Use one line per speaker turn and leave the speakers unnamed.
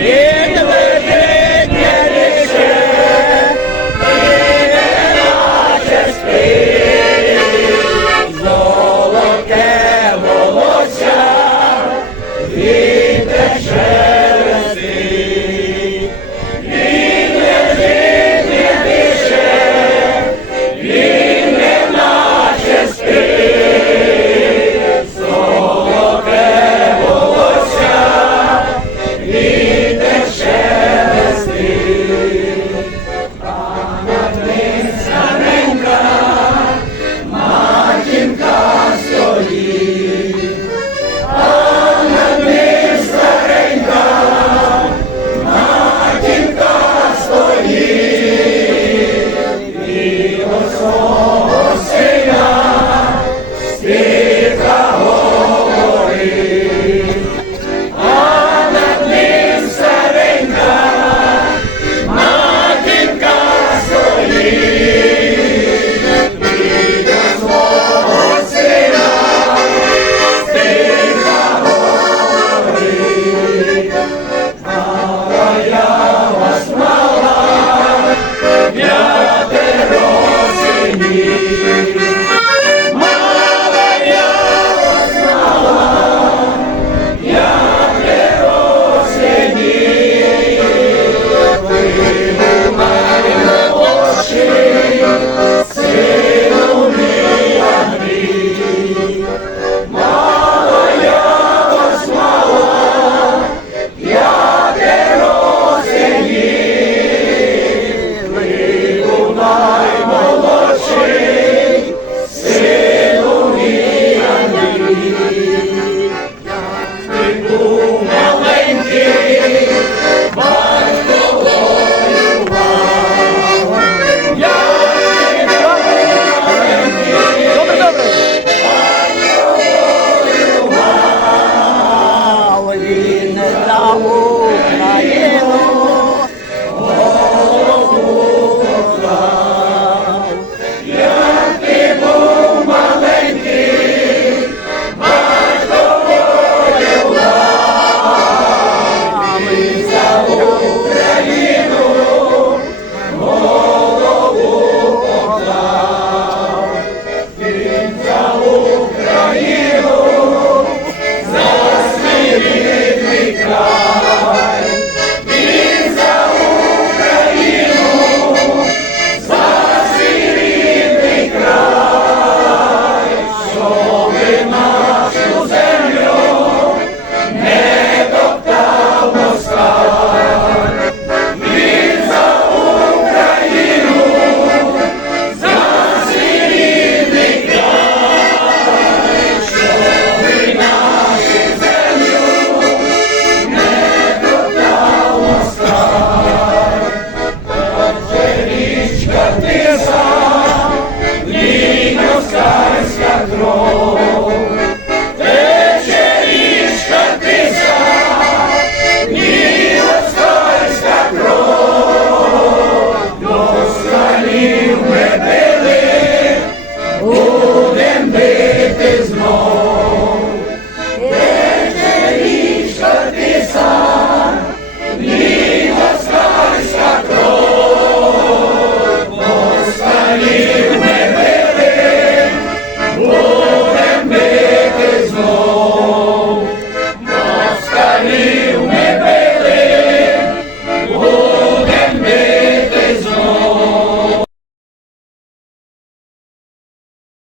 word